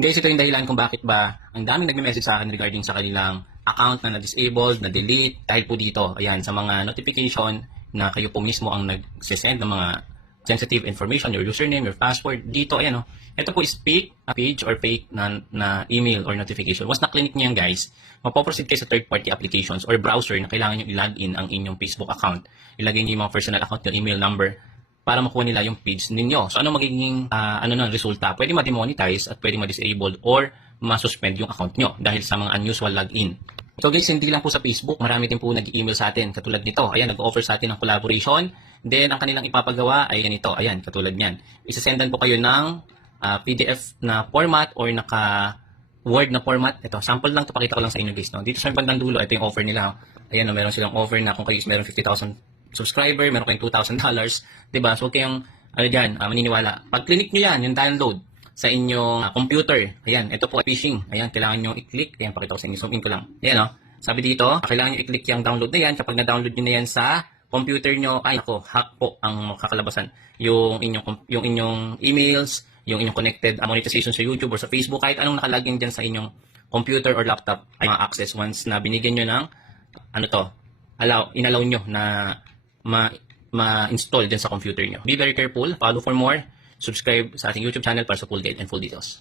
Guys, ito yung dahilan kung bakit ba ang daming nagme-message sa akin regarding sa kanilang account na na-disabled, na-delete. Dahil po dito, ayan, sa mga notification na kayo po mismo ang nag-send ng mga sensitive information, your username, your password. Dito, ayan o. Ito po is fake page or fake na email or notification. Once na-click nyo yan, guys, mapoproceed kayo sa third-party applications or browser na kailangan nyo i-login ang inyong Facebook account. Ilagay nyo yung mga personal account, yung email number, para makuha nila yung page ninyo. So, ano magiging resulta? Pwede ma-demonetize at pwede ma-disable or ma-suspend yung account nyo dahil sa mga unusual login. So guys, hindi lang po sa Facebook, marami din po nag-email sa atin katulad nito. Ayan, nag-offer sa atin ng collaboration. Then, ang kanilang ipapagawa ay ganito. Ayan, katulad niyan. Isasendan po kayo ng PDF na format or naka-Word na format. Ito, sample lang. Ito, pakita ko lang sa inyo guys. No? Dito sa bandang dulo, ito yung offer nila. Ayan, no, meron silang offer na kung kayo is meron 50,000 subscriber, meron kayong $2,000. Diba? So, huwag kayong maniniwala. Pag click nyo yan, yung download sa inyong computer. Ayan, ito po phishing. Ayan, kailangan nyo i-click. Ayan, pakita ko sa inyo. Zoom in ko lang. Ayan, no? Sabi dito, kailangan nyo i-click yung download na yan. Kapag na-download nyo na yan sa computer nyo, ay ako, hack po ang makakalabasan. Yung inyong emails, yung inyong connected monetization sa YouTube or sa Facebook, kahit anong nakalagin dyan sa inyong computer or laptop ay ma-access once na binigyan nyo ng inallow nyo na ma-install dyan sa computer nyo. Be very careful. Follow for more. Subscribe sa ating YouTube channel para sa full guide and full details.